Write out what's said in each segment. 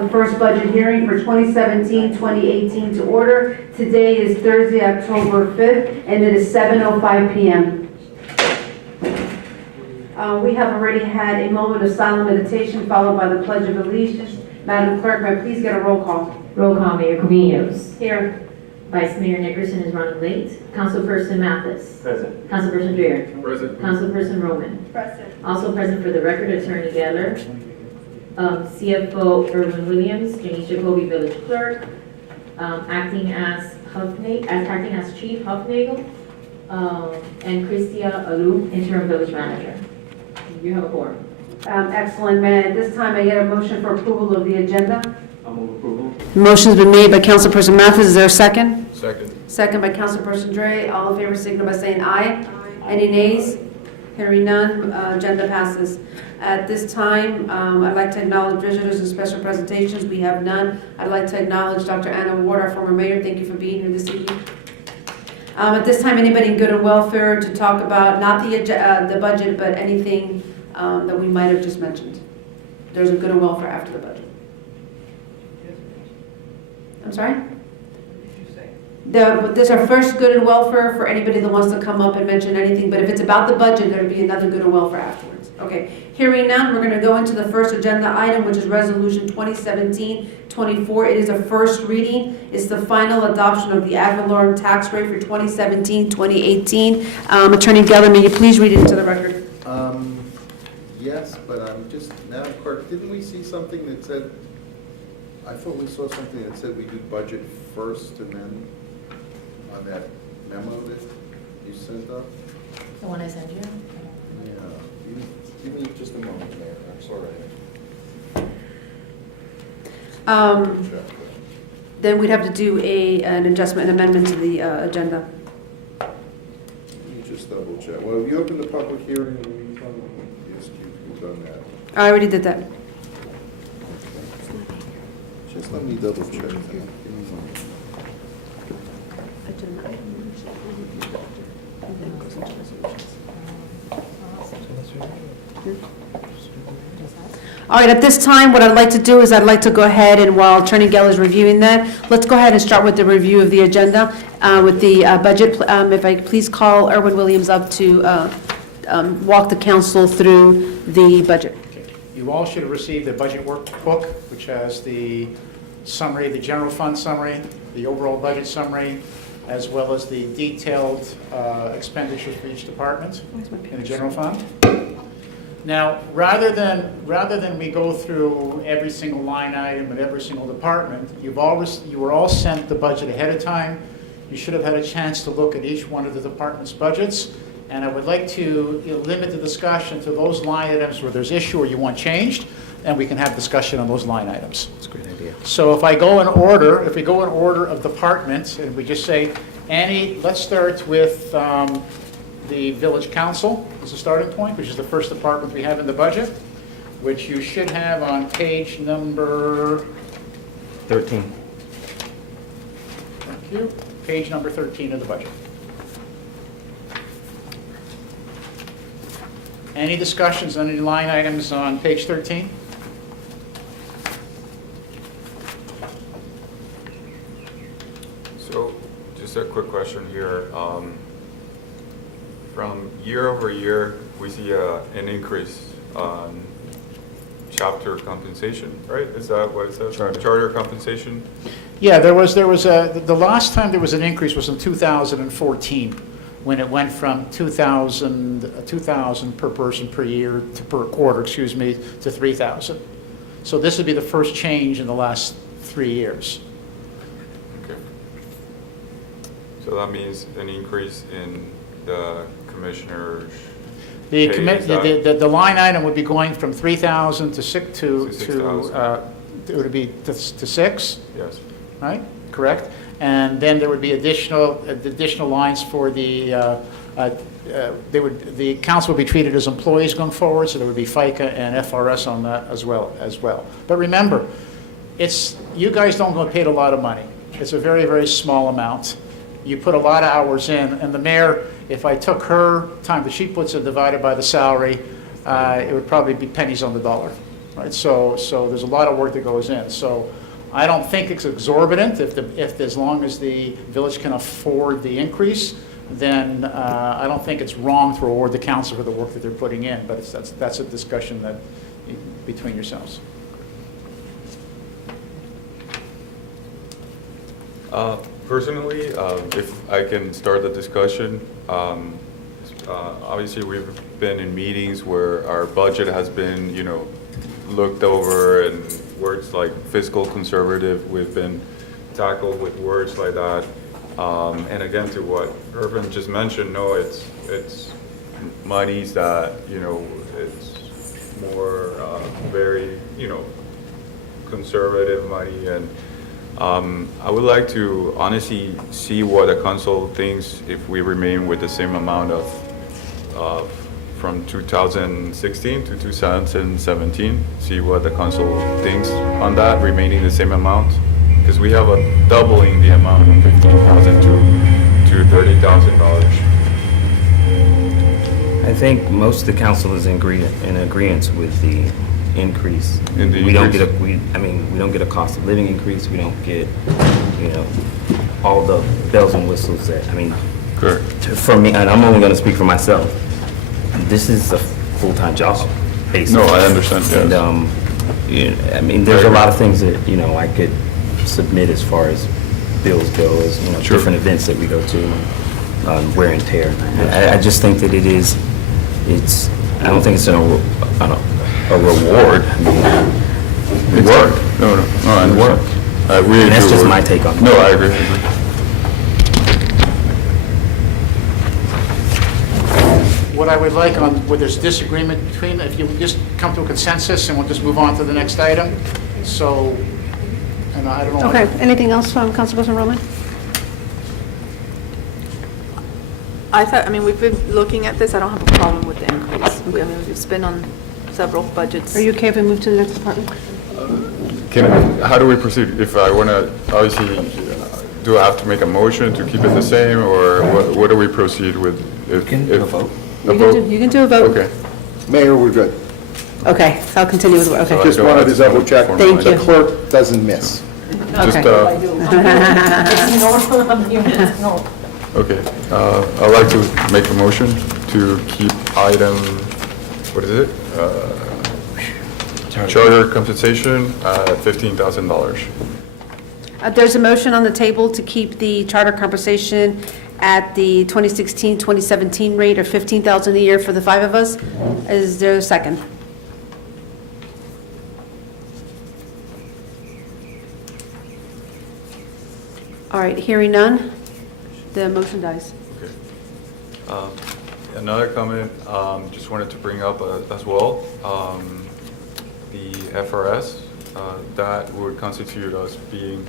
The first budget hearing for 2017-2018 to order. Today is Thursday, October 5th, and it is 7:05 p.m. We have already had a moment of silent meditation followed by the Pledge of Allegiance. Madam Clerk, may I please get a roll call? Roll call, Mayor Covinos. Here. Vice Mayor Nickerson is running late. Councilperson Mathis. Present. Councilperson Dreer. Present. Councilperson Roman. Present. Also present for the record, Attorney Geller. CFO Erwin Williams, Janice Jacoby, Village Clerk, acting as Chief Huffnagel, and Christia Alou, Interim Village Manager. You have a quorum. Excellent, man. At this time, I get a motion for approval of the agenda. I'll move approval. Motion's been made by Councilperson Mathis. Is there a second? Second. Second by Councilperson Dre. All in favor, signify by saying aye. Any nays? Hearing none, agenda passes. At this time, I'd like to acknowledge visitors and special presentations. We have none. I'd like to acknowledge Dr. Anna Ward, our former mayor. Thank you for being here this evening. At this time, anybody in good and welfare to talk about, not the budget, but anything that we might have just mentioned? There's a good and welfare after the budget. I'm sorry? This is our first good and welfare for anybody that wants to come up and mention anything, but if it's about the budget, there'll be another good and welfare afterwards. Okay, hearing none, we're going to go into the first agenda item, which is Resolution 2017-24. It is a first reading. It's the final adoption of the ad valorem tax rate for 2017-2018. Attorney Geller, may you please read it into the record? Yes, but I'm just, Madam Clerk, didn't we see something that said, I thought we saw something that said we do budget first and then on that memo that you sent up? The one I sent you? Yeah, give me just a moment, Mayor, I'm sorry. Check that. Then we'd have to do an adjustment, an amendment to the agenda. Let me just double check. Well, have you opened the public hearing in the meantime? Yes, you've done that. I already did that. Just let me double check that. Give me a moment. All right, at this time, what I'd like to do is I'd like to go ahead and while Attorney Geller is reviewing that, let's go ahead and start with the review of the agenda with the budget. If I could please call Erwin Williams up to walk the council through the budget. You all should have received the budget workbook, which has the summary, the general fund summary, the overall budget summary, as well as the detailed expenditures for each department in the general fund. Now, rather than we go through every single line item of every single department, you were all sent the budget ahead of time. You should have had a chance to look at each one of the department's budgets. And I would like to limit the discussion to those line items where there's issue or you want changed, and we can have discussion on those line items. That's a great idea. So if we go in order of departments, and we just say, Annie, let's start with the village council as a starting point, which is the first department we have in the budget, which you should have on page number 13. Thank you. Page number 13 of the budget. Any discussions on any line items on page 13? So, just a quick question here. From year over year, we see an increase on chapter compensation, right? Is that what it says? Charter compensation? Yeah, the last time there was an increase was in 2014, when it went from 2,000 per person per year, per quarter, excuse me, to 3,000. So this would be the first change in the last 3 years. Okay. So that means an increase in the commissioner's The pay, is that- the line item would be going from 3,000 to 6,000. It would be to 6, Yes. right? Correct? And then there would be additional lines for the council would be treated as employees going forward, so there would be FICA and FRS on that as well. But remember, you guys don't get paid a lot of money. It's a very, very small amount. You put a lot of hours in, and the mayor, if I took her time that she puts in divided by the salary, it would probably be pennies on the dollar. right? So there's a lot of work that goes in. So I don't think it's exorbitant. If as long as the village can afford the increase, then I don't think it's wrong to reward the council for the work that they're putting in, but that's a discussion that between yourselves. Personally, if I can start the discussion, obviously we've been in meetings where our budget has been, looked over, and words like fiscal conservative, we've been tackled with words like that. And again, to what Irvin just mentioned, no, it's monies that, it's more very, conservative money. And I would like to honestly see what the council thinks if we remain with the same amount of from 2016 to 2017, see what the council thinks on that, remaining the same amount. Because we have a doubling the amount from $15,000 to $30,000. I think most of the council is in agreement with the increase. We don't get a cost of living increase. We don't get, all the bells and whistles that, Correct. for me, and I'm only going to speak for myself, this is a full-time job, basically. No, I understand, yes. And, there's a lot of things that, I could submit as far as bills go, as, Sure. different events that we go to, wear and tear. I just think that I don't think it's a reward. We work. No, I understand. Work. I really And that's do just work. my take on it. No, I agree. What I would like where there's disagreement between, if you just come to a consensus and we'll just move on to the next item. So, and I don't know. Okay, anything else from Councilperson Roman? We've been looking at this, I don't have a problem with the increase. It's been on several budgets. Are you okay if we move to the next department? How do we proceed? If I want to, obviously, do I have to make a motion to keep it the same, or what do we proceed with? You can do a vote. You can do a vote. Okay. Mayor, we're good. Okay, so I'll continue with, okay. Just wanted to double check. Thank you. The clerk doesn't miss. Just, Okay. okay, I'd like to make a motion to keep item, what is it? Charter compensation at $15,000. There's a motion on the table to keep the charter compensation at the 2016-2017 rate of $15,000 a year for the five of us. Is there a second? All right, hearing none, the motion dies. Okay. Another comment, just wanted to bring up as well, the FRS, that would constitute us being,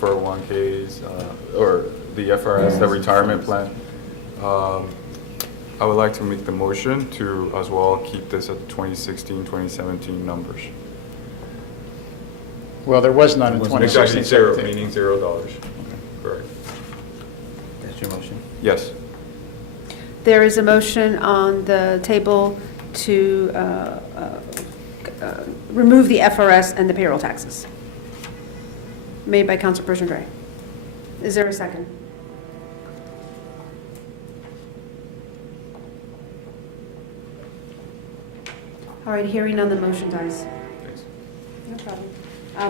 401ks, or the FRS, the retirement plan. I would like to make the motion to as well keep this at 2016, 2017 numbers. Well, there was none in There was 2016. Exactly zero, meaning $0. Correct. That's your motion? Yes. There is a motion on the table to remove the FRS and the payroll taxes, made by Councilperson Dre. Is there a second? All right, hearing none, the motion dies. Thanks. No problem.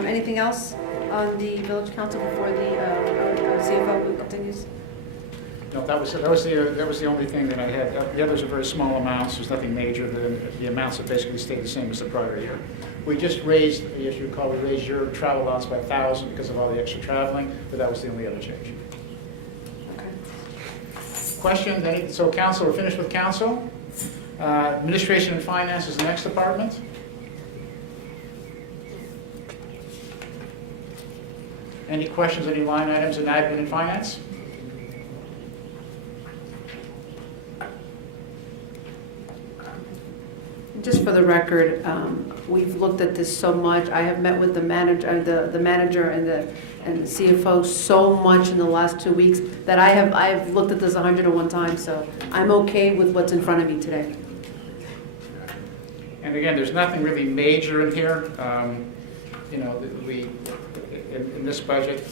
Anything else on the village council before the CFO continues? No, that was the only thing that I had. The others are very small amounts. There's nothing major. The amounts have basically stayed the same as the prior year. We just raised, as you recall, we raised your travel allowance by $1,000 because of all the extra traveling, but that was the only other change. Okay. Question? So council, we're finished with council. Administration and finance is the next department. Any questions, any line items in admin and finance? Just for the record, we've looked at this so much. I have met with the manager, the manager and the CFO so much in the last 2 weeks that I've looked at this 101 times. So I'm okay with what's in front of me today. And again, there's nothing really major in here. You know, in this budget,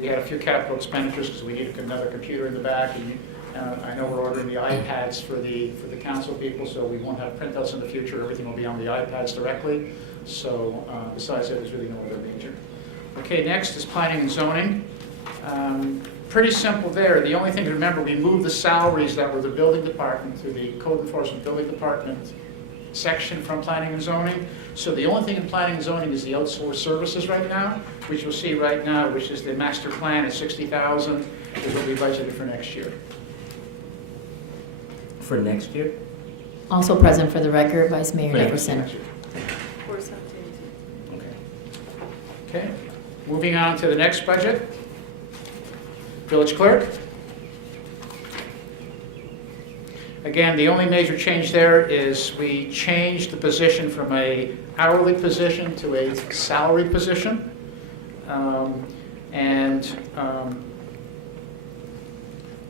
we had a few capital expenditures because we needed another computer in the back. And I know we're ordering the iPads for the council people, so we won't have printouts in the future. Everything will be on the iPads directly. So besides that, there's really no other major. Okay, next is planning and zoning. Pretty simple there. The only thing to remember, we moved the salaries that were the building department to the code enforcement building department section from planning and zoning. So the only thing in planning and zoning is the outsourced services right now, which you'll see right now, which is the master plan at 60,000 is what we budgeted for next year. For next year? Also present for the record, Vice Mayor Nicholson. Next year. Okay, moving on to the next budget. Village clerk. Again, the only major change there is we changed the position from a hourly position to a salary position.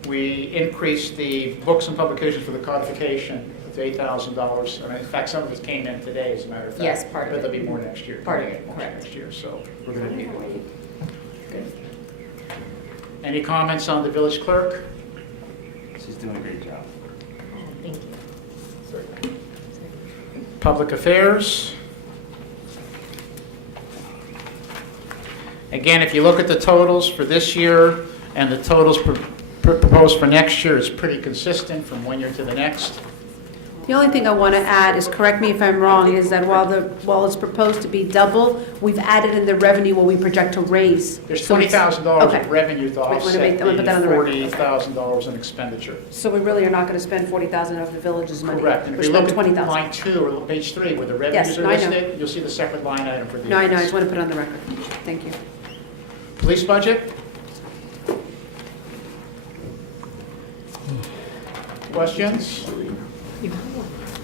We increased the books and publications for the codification to $8,000. And in fact, some of it came in today, as a matter of fact. Yes, part of But it. there'll be more next year. Part of it, More correct. Next year, so we're going to need it. Good. Any comments on the village clerk? She's doing a great job. Thank you. Public affairs. Again, if you look at the totals for this year and the totals proposed for next year, it's pretty consistent from one year to the next. The only thing I want to add is, correct me if I'm wrong, is that while it's proposed to be double, we've added in the revenue what we project to raise. There's So it's- $20,000 okay. of revenue to I'm gonna offset put that on the the record. $40,000 in expenditure. So we really are not going to spend 40,000 of the village's money. Correct. And We're if you look spending at 20,000. line 2 or page 3, where the Yes, revenues are no, I know. listed, you'll see the separate line item for the. No, I know, I just want to put it on the record. Thank you. Police budget? Questions?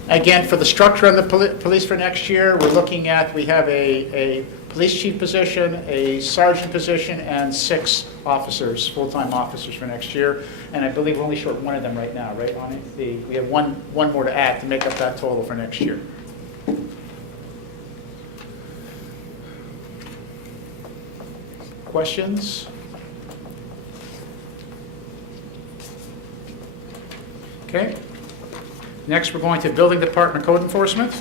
Again, for the structure of the police for next year, we're looking at, we have a police chief position, a sergeant position, and 6 officers, full-time officers for next year. And I believe we're only short one of them right now, right, Lonnie? We have one more to add to make up that total for next year. Questions? Okay. Next, we're going to Building Department Code Enforcement.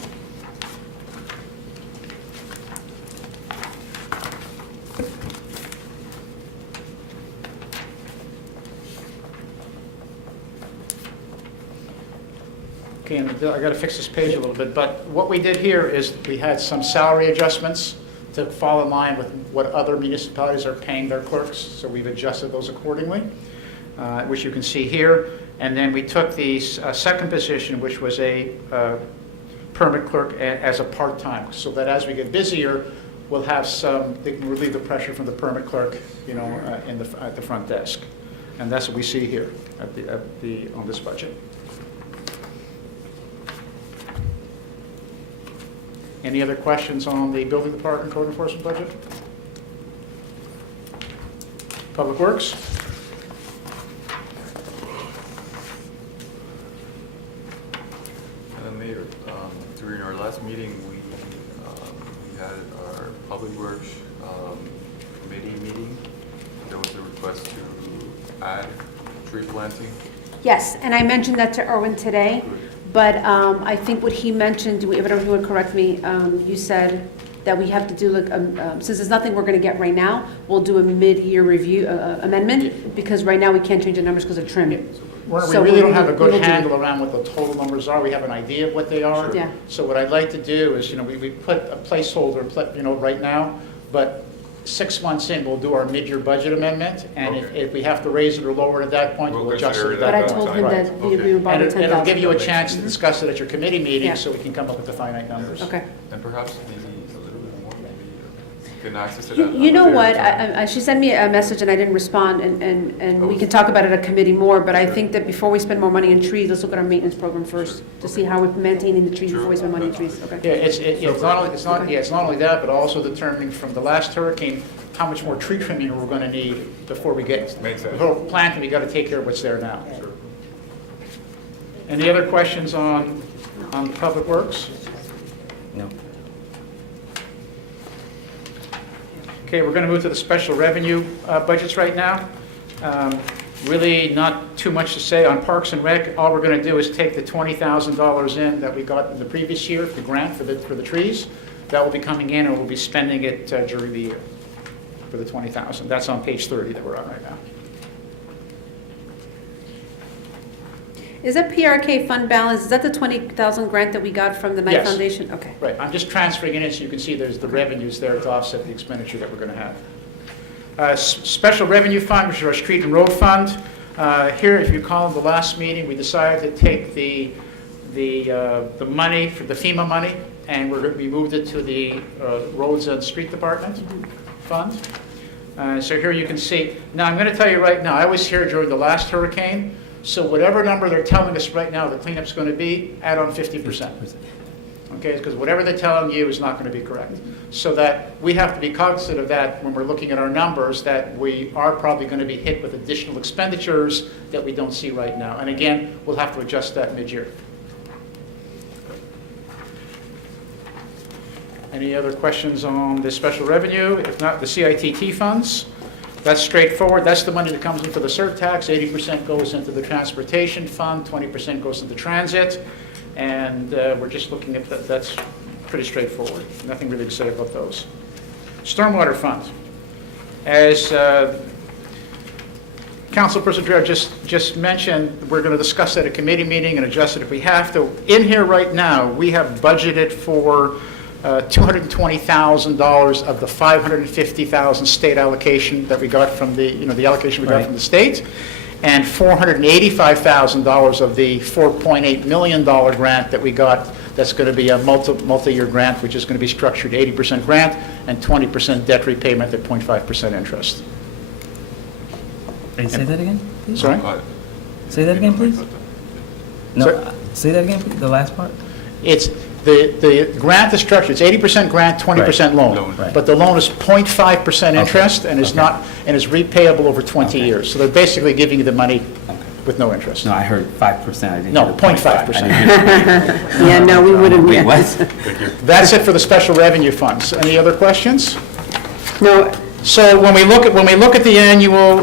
Okay, and I got to fix this page a little bit, but what we did here is we had some salary adjustments to fall in line with what other municipalities are paying their clerks, so we've adjusted those accordingly, which you can see here. And then we took the second position, which was a permit clerk, as a part-time, so that as we get busier, we'll have they can relieve the pressure from the permit clerk, you know, at the front desk. And that's what we see here on this budget. Any other questions on the Building Department Code Enforcement budget? Public Works? Mayor, during our last meeting, we had our Public Works committee meeting. There was a request to add tree planting. Yes, and I mentioned that to Erwin today, but I think what he mentioned, if everyone would correct me, you said that we have to do, like, since there's nothing we're going to get right now, we'll do a mid-year review amendment, because right now we can't change the numbers because of trim. We So really don't have a we good will do- handle around what the total numbers are. We have an idea of what they are. Yeah. So what I'd like to do is, you know, we put a placeholder, you know, right now, but 6 months in, we'll do our mid-year budget amendment, and if we have to raise it or lower it at that point, We'll we'll adjust consider it that at But I that told point. him Right. that we were about And at it'll give you a 10,000. chance to discuss it at your committee meeting, Yeah. so we can come up with the finite numbers. Okay. And perhaps maybe a little bit more, maybe you can access it You at you know a later what, time. she sent me a message and I didn't respond, and we can talk about it at committee more, but I think that before we spend more money on trees, let's look at our maintenance program first, to see how we're maintaining the trees before we spend money on trees, okay? Yeah, it's not only that, but also determining from the last hurricane, how much more tree trimming we're going to need before we get, Makes sense. before planting, we got to take care of what's there now. Any other questions on Public Works? No. Okay, we're going to move to the special revenue budgets right now. Really not too much to say on Parks and Rec. All we're going to do is take the $20,000 in that we got in the previous year, the grant for the trees. That will be coming in, and we'll be spending it during the year for the $20,000. That's on page 30 that we're on right now. Is that PRK fund balance, is that the 20,000 grant that we got from the Knight Yes. Foundation? Okay. Right, I'm just transferring it in so you can see there's the revenues there to offset the expenditure that we're going to have. Special revenue fund, which is our street and road fund. Here, if you recall, in the last meeting, we decided to take the money, for the FEMA money, and we moved it to the roads and street department fund. So here you can see, now I'm going to tell you right now, I was here during the last hurricane, so whatever number they're telling us right now the cleanup's going to be, add on 50%. Okay, because whatever they're telling you is not going to be correct. So that we have to be cognizant of that when we're looking at our numbers, that we are probably going to be hit with additional expenditures that we don't see right now. And again, we'll have to adjust that mid-year. Any other questions on the special revenue? If not, the CITT funds. That's straightforward. That's the money that comes in for the surtax. 80% goes into the transportation fund, 20% goes into transit. And we're just looking at that. That's pretty straightforward. Nothing really to say about those. Stormwater fund. As Councilperson Dreher just mentioned, we're going to discuss at a committee meeting and adjust it if we have to. In here right now, we have budgeted for $220,000 of the $550,000 state allocation that we got from the allocation we got from the state, and $485,000 of the $4.8 million grant that we got. That's going to be a multi-year grant, which is going to be structured 80% grant and 20% debt repayment at 0.5% interest. Say that again, please? Sorry? Say that again, please? Sorry? No, say that again, please, the last part? It's the grant is structured, it's 80% grant, 20% loan. Right. But the loan is 0.5% interest and is not, and is repayable over 20 years. So they're basically giving you the money with no interest. No, I heard 5%. I didn't No, hear 0.5%. Yeah, no, we wouldn't. Wait, yeah. what? That's it for the special revenue funds. Any other questions? No, So when we look at the annual,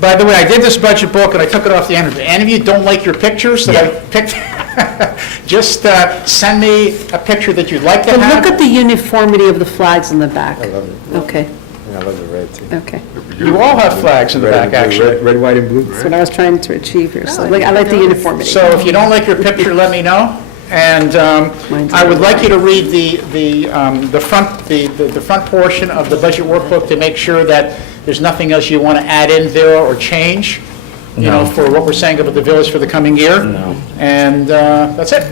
by the way, I did this budget book and I took it off the end. If any of you don't like your pictures that I picked, just send me a picture that you'd like to but have. look at the uniformity of the flags in the back. I love it. Okay, And I love the red too. okay. You all have flags in the back, actually. Red, white, and blue. That's what I was trying to achieve here, so I like the uniformity. So if you don't like your picture, let me know. And I would like you to read the front portion of the budget workbook to make sure that there's nothing else you want to add in there or change, No. for what we're saying about the village for the coming year. No. And that's it.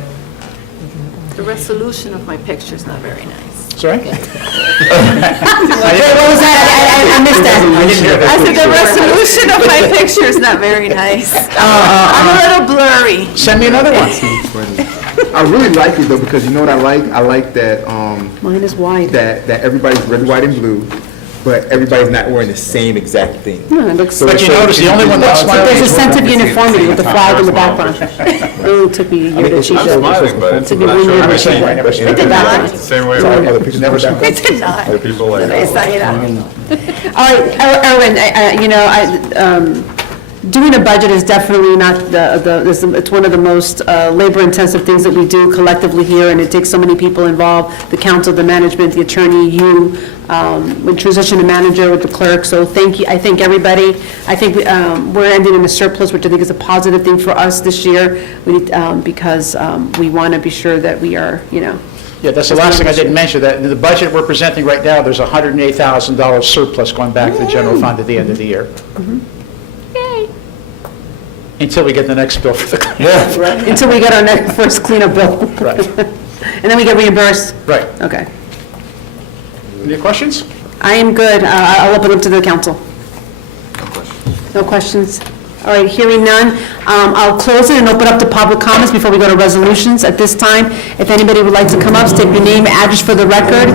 The resolution of my picture is not very nice. Sorry? Wait, what was that? I missed that. I didn't hear I that. said the resolution of my picture is not very nice. I'm a little blurry. Send me another one. I really like it though because you know what I like? I like that Mine is wide. that everybody's red, white, and blue, but everybody's not wearing the same exact thing. No, it looks, But you notice the only one that's smiling there's a is sense of uniformity with the flag in the background. It took me a year to achieve I'm that. smiling, but it's To be not really sure. really I never It did not. Same way. Sorry, other pictures never done. It did not. Other people like. All right, Erwin, doing a budget is definitely not it's one of the most labor-intensive things that we do collectively here, and it takes so many people involved, the council, the management, the attorney, you, we transition to manager with the clerk, so thank you, I thank everybody. I think we're ending in a surplus, which I think is a positive thing for us this year, because we want to be sure that we are, Yeah, that's the last thing I didn't mention, that in the budget we're presenting right now, there's a $108,000 surplus going back to the general fund at the end of the year. Until we get the next bill for the. until we get our next first cleanup bill. Right, And then we get reimbursed. right. Okay. Any questions? I am good. I'll open up to the council. No questions? All right, hearing none, I'll close it and open up to public comments before we go to resolutions. At this time, if anybody would like to come up, state your name, address for the record.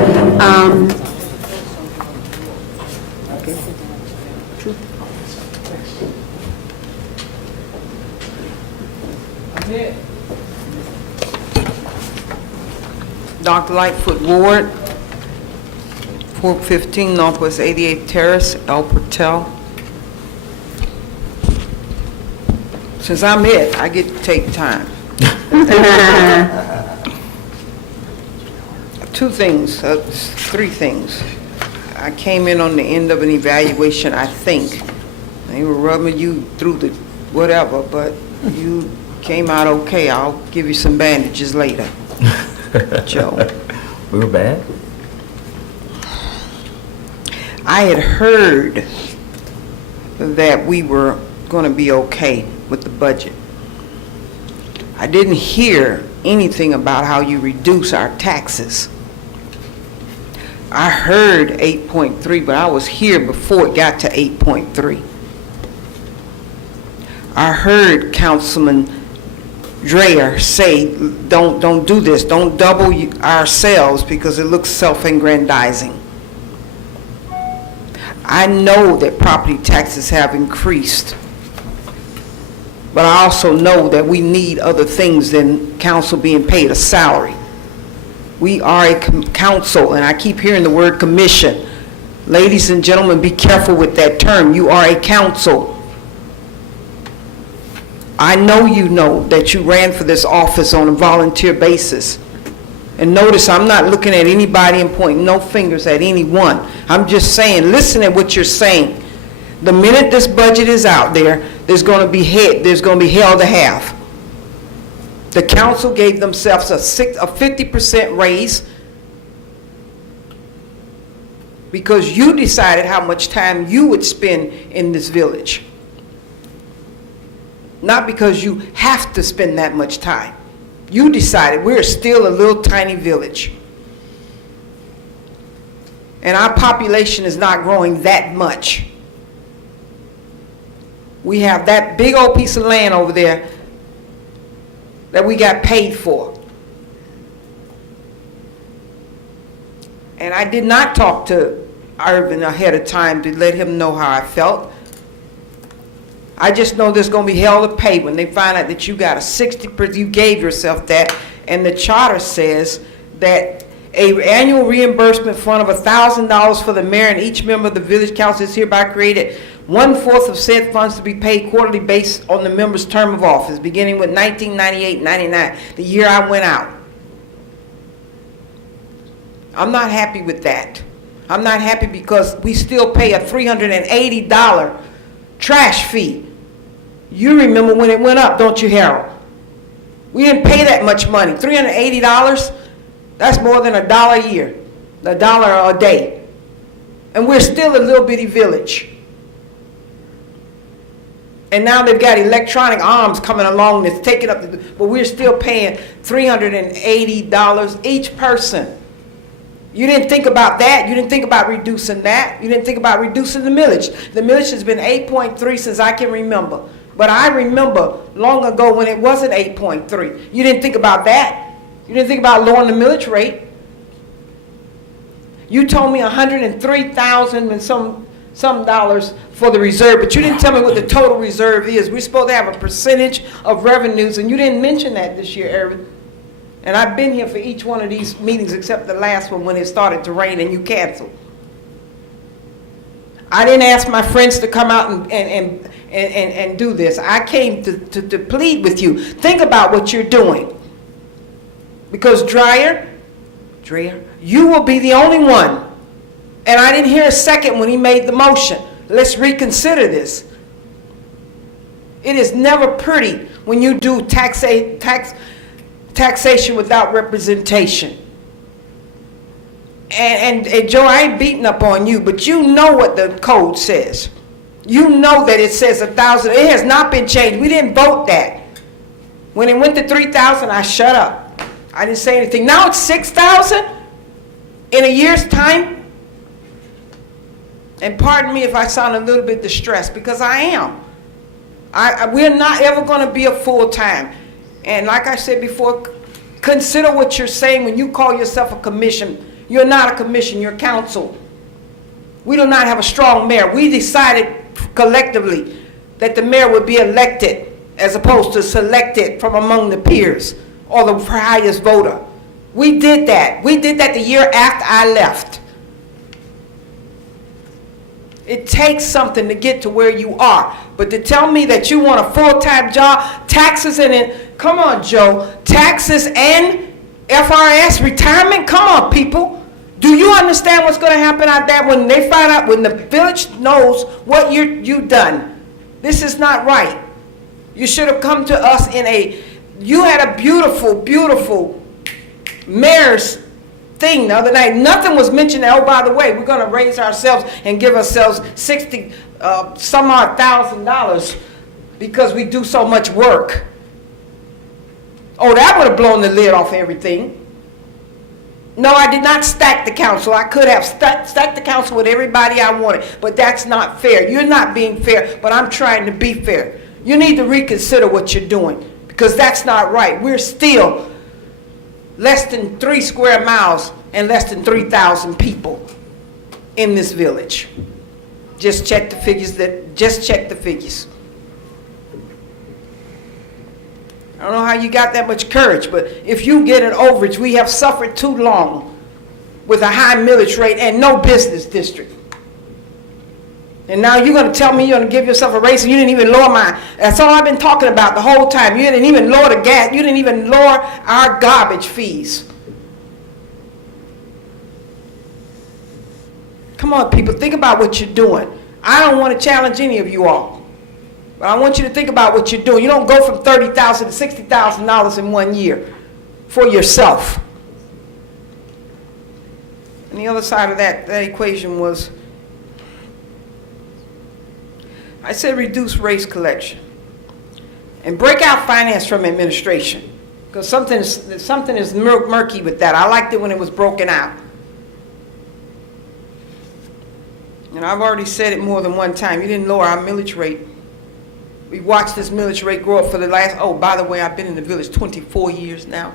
Dr. Lightfoot Ward, 415 Northwest 88th Terrace, El Patel. Since I'm it, I get to take time. Three things. I came in on the end of an evaluation, I think. They were rubbing you through the whatever, but you came out okay. I'll give you some bandages later, Joe. We were bad? I had heard that we were going to be okay with the budget. I didn't hear anything about how you reduce our taxes. I heard 8.3, but I was here before it got to 8.3. I heard Councilman Dreyer say, don't do this, don't double ourselves because it looks self-aggrandizing. I know that property taxes have increased, but I also know that we need other things than council being paid a salary. We are a council, and I keep hearing the word commission. Ladies and gentlemen, be careful with that term. You are a council. I know you know that you ran for this office on a volunteer basis. And notice I'm not looking at anybody and pointing no fingers at anyone. I'm just saying, listen at what you're saying. The minute this budget is out there, there's going to be hell to have. The council gave themselves a 50% raise because you decided how much time you would spend in this village. Not because you have to spend that much time. You decided we're still a little tiny village. And our population is not growing that much. We have that big old piece of land over there that we got paid for. And I did not talk to Irvin ahead of time to let him know how I felt. I just know there's going to be hell to pay when they find out that you got a 60%, you gave yourself that, and the charter says that a annual reimbursement fund of $1,000 for the mayor and each member of the village council is hereby created. 1/4 of said funds to be paid quarterly based on the member's term of office, beginning with 1998-99, the year I went out. I'm not happy with that. I'm not happy because we still pay a $380 trash fee. You remember when it went up, don't you, Harold? We didn't pay that much money. $380, that's more than $1 a year, $1 a day. And we're still a little bitty village. And now they've got electronic arms coming along that's taking up, but we're still paying $380 each person. You didn't think about that. You didn't think about reducing that. You didn't think about reducing the millage. The millage has been 8.3 since I can remember. But I remember long ago when it wasn't 8.3. You didn't think about that. You didn't think about lowering the millage rate. You told me $103,000 and some dollars for the reserve, but you didn't tell me what the total reserve is. We're supposed to have a percentage of revenues, and you didn't mention that this year, Aaron. And I've been here for each one of these meetings except the last one when it started to rain and you canceled. I didn't ask my friends to come out and do this. I came to plead with you. Think about what you're doing. Because Dreyer, you will be the only one. And I didn't hear a second when he made the motion. Let's reconsider this. It is never pretty when you do taxation without representation. And Joe, I ain't beating up on you, but you know what the code says. You know that it says 1,000. It has not been changed. We didn't vote that. When it went to 3,000, I shut up. I didn't say anything. Now it's 6,000 in a year's time. And pardon me if I sound a little bit distressed, because I am. We're not ever going to be a full-time. And like I said before, consider what you're saying when you call yourself a commission. You're not a commission, you're council. We do not have a strong mayor. We decided collectively that the mayor would be elected as opposed to selected from among the peers or the highest voter. We did that. We did that the year after I left. It takes something to get to where you are. But to tell me that you want a full-time job, taxes come on, Joe, taxes and FRS, retirement, come on, people. Do you understand what's going to happen out there when they find out, when the village knows what you've done? This is not right. You should have come to us you had a beautiful, beautiful mayor's thing the other night. Nothing was mentioned. Oh, by the way, we're going to raise ourselves and give ourselves 60 some odd $1,000 because we do so much work. Oh, that would have blown the lid off everything. No, I did not stack the council. I could have stacked the council with everybody I wanted, but that's not fair. You're not being fair, but I'm trying to be fair. You need to reconsider what you're doing because that's not right. We're still less than 3 square miles and less than 3,000 people in this village. Just check the figures. I don't know how you got that much courage, but if you get an overage, we have suffered too long with a high millage rate and no business district. And now you're going to tell me you're going to give yourself a raise and you didn't even lower mine. That's all I've been talking about the whole time. You didn't even lower the gas. You didn't even lower our garbage fees. Come on, people, think about what you're doing. I don't want to challenge any of you all. But I want you to think about what you're doing. You don't go from $30,000 to $60,000 in 1 year for yourself. And the other side of that equation was, I said reduce race collection and break out finance from administration because something is murky with that. I liked it when it was broken out. And I've already said it more than one time. You didn't lower our millage rate. We watched this millage rate grow up for the last, oh, by the way, I've been in the village 24 years now.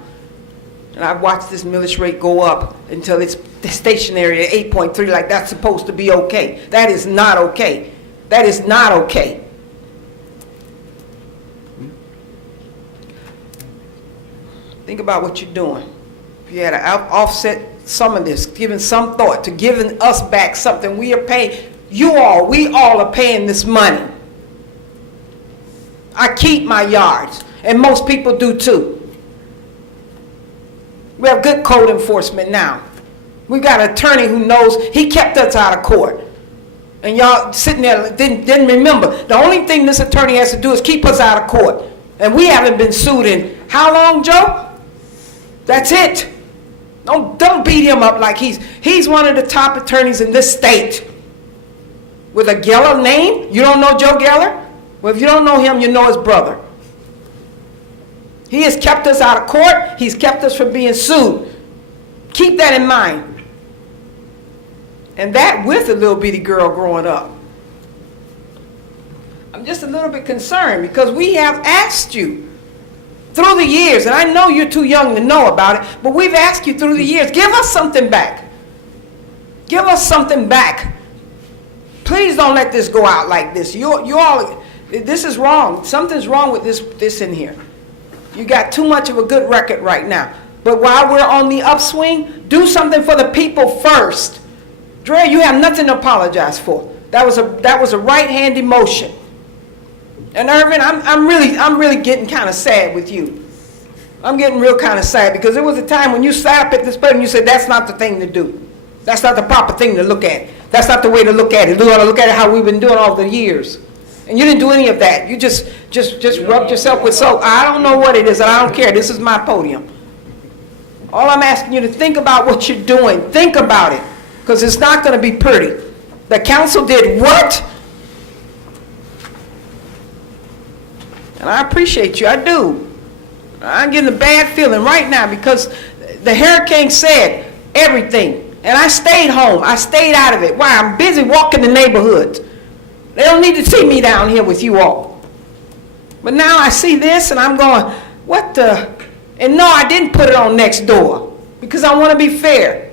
And I've watched this millage rate go up until it's stationary at 8.3, like that's supposed to be okay. That is not okay. That is not okay. Think about what you're doing. If you had to offset some of this, giving some thought to giving us back something we are paying, we all are paying this money. I keep my yards, and most people do too. We have good code enforcement now. We got an attorney who knows. He kept us out of court. And y'all sitting there didn't remember. The only thing this attorney has to do is keep us out of court. And we haven't been sued in how long, Joe? That's it. Don't beat him up like he's one of the top attorneys in this state. With a Geller name? You don't know Joe Geller? Well, if you don't know him, you know his brother. He has kept us out of court. He's kept us from being sued. Keep that in mind. And that with a little bitty girl growing up. I'm just a little bit concerned because we have asked you through the years, and I know you're too young to know about it, but we've asked you through the years, give us something back. Give us something back. Please don't let this go out like this. You all, this is wrong. Something's wrong with this in here. You got too much of a good record right now. But while we're on the upswing, do something for the people first. Dre, you have nothing to apologize for. That was a right-hand emotion. And Irvin, I'm really getting kind of sad with you. I'm getting real kind of sad because there was a time when you sat up at this podium and you said that's not the thing to do. That's not the proper thing to look at. That's not the way to look at it. We ought to look at it how we've been doing all the years. And you didn't do any of that. You just rubbed yourself with soap. I don't know what it is, and I don't care. This is my podium. All I'm asking you to think about what you're doing. Think about it, because it's not going to be pretty. The council did what? And I appreciate you. I do. I'm getting a bad feeling right now because the hurricane said everything. And I stayed home. I stayed out of it. Why? I'm busy walking the neighborhoods. They don't need to see me down here with you all. But now I see this and I'm going, what the? And no, I didn't put it on next door because I want to be fair.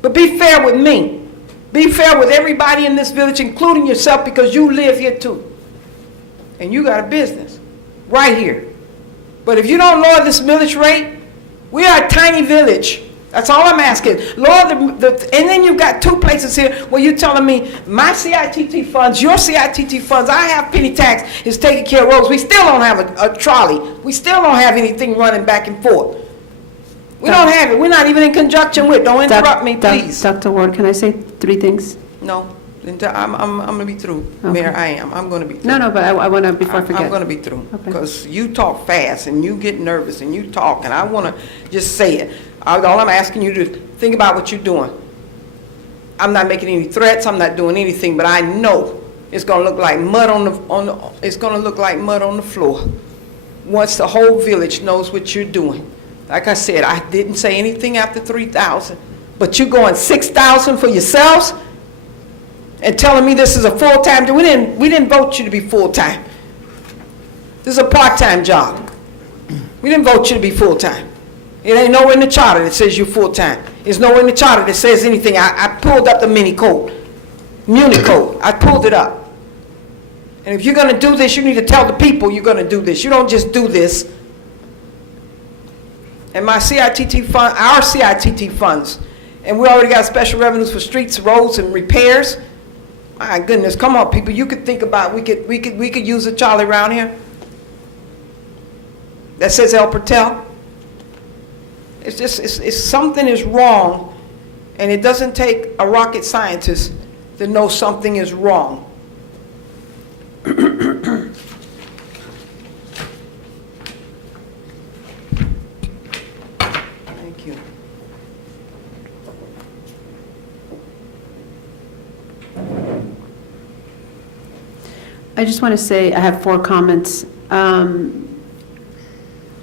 But be fair with me. Be fair with everybody in this village, including yourself, because you live here too. And you got a business right here. But if you don't lower this millage rate, we are a tiny village. That's all I'm asking. Lord, and then you've got two places here where you're telling me my CITT funds, your CITT funds, I have penny tax is taking care of roads. We still don't have a trolley. We still don't have anything running back and forth. We don't have it. We're not even in conjunction with. Don't interrupt me, please. Dr. Ward, can I say 3 things? No, I'm going to be through. Mayor, I am. I'm going to be through. No, but I want to, before I forget. I'm going to be through. Okay. Because you talk fast and you get nervous and you talk, and I want to just say it. All I'm asking you to think about what you're doing. I'm not making any threats. I'm not doing anything, but I know it's going to look like mud it's going to look like mud on the floor once the whole village knows what you're doing. Like I said, I didn't say anything after 3,000, but you're going 6,000 for yourselves and telling me this is a full-time. We didn't vote you to be full-time. This is a part-time job. We didn't vote you to be full-time. It ain't nowhere in the charter that says you're full-time. There's nowhere in the charter that says anything. I pulled up the muni code. I pulled it up. And if you're going to do this, you need to tell the people you're going to do this. You don't just do this. And my CITT fund, our CITT funds, and we already got special revenues for streets, roads, and repairs. My goodness, come on, people. You could think about we could use a trolley around here that says El Patel. It's just it's something is wrong, and it doesn't take a rocket scientist to know something is wrong. Thank you. I just want to say, I have 4 comments.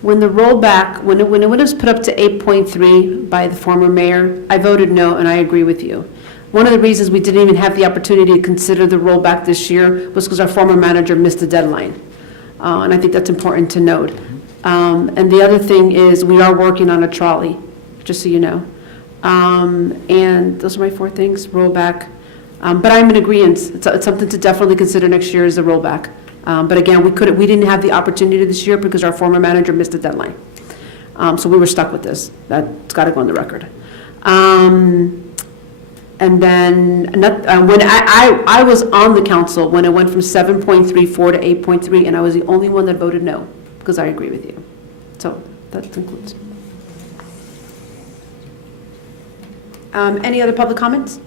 When the rollback, when it was put up to 8.3 by the former mayor, I voted no, and I agree with you. One of the reasons we didn't even have the opportunity to consider the rollback this year was because our former manager missed the deadline. And I think that's important to note. And the other thing is, we are working on a trolley, just so you know. And those are my 4 things, rollback. But I'm in agreement. It's something to definitely consider next year is the rollback. But again, we didn't have the opportunity this year because our former manager missed the deadline. So we were stuck with this. That's got to go on the record. And then when I was on the council when it went from 7.34 to 8.3, and I was the only one that voted no because I agree with you. So that concludes. Any other public comments?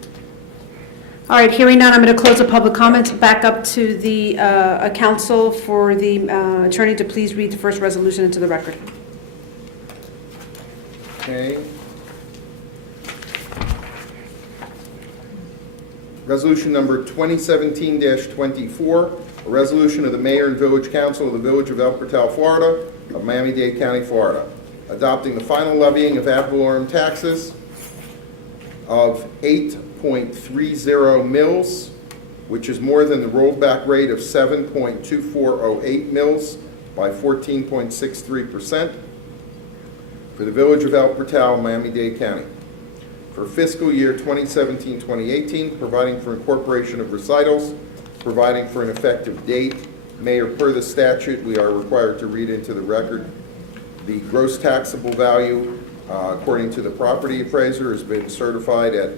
All right, hearing none, I'm going to close the public comments. Back up to the council for the attorney to please read the first resolution into the record. Okay. Resolution number 2017-24, a resolution of the mayor and village council of the village of El Portal, Florida, of Miami-Dade County, Florida, adopting the final levying of ad valorem taxes of 8.30 mils, which is more than the rollback rate of 7.2408 mils by 14.63% for the village of El Portal, Miami-Dade County. For fiscal year 2017-2018, providing for incorporation of recitals, providing for an effective date. Mayor, per the statute, we are required to read into the record the gross taxable value, according to the property appraiser, has been certified at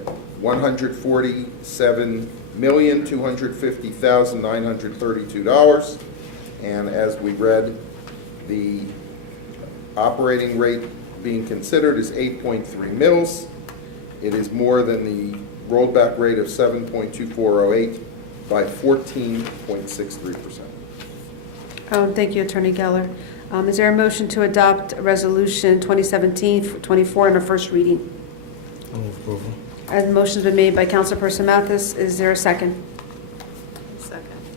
$147,250,932. And as we read, the operating rate being considered is 8.3 mils. It is more than the rollback rate of 7.2408 by 14.63%. Thank you, Attorney Geller. Is there a motion to adopt Resolution 2017-24 in a first reading? Move approval. And motion's been made by Councilperson Mathis. Is there a second?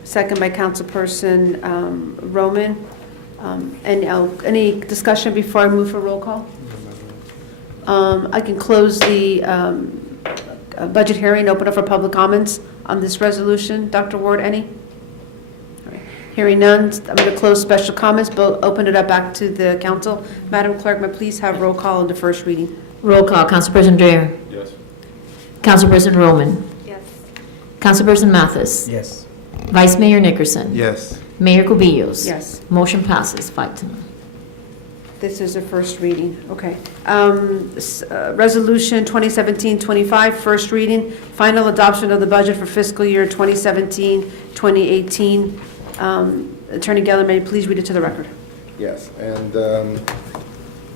Second by Councilperson Roman. Any discussion before I move for roll call? I can close the budget hearing, open up for public comments on this resolution. Dr. Ward, any? All right. Hearing none, I'm going to close special comments, but open it up back to the council. Madam Clerk, may I please have roll call on the first reading? Roll call. Councilperson Dreyer. Yes. Councilperson Roman. Yes. Councilperson Mathis. Yes. Vice Mayor Nickerson. Yes. Mayor Cubillos. Yes. Motion passes 5-0. This is a first reading, okay. Resolution 2017-25, first reading, final adoption of the budget for fiscal year 2017-2018. Attorney Geller, may you please read it to the record? Yes, and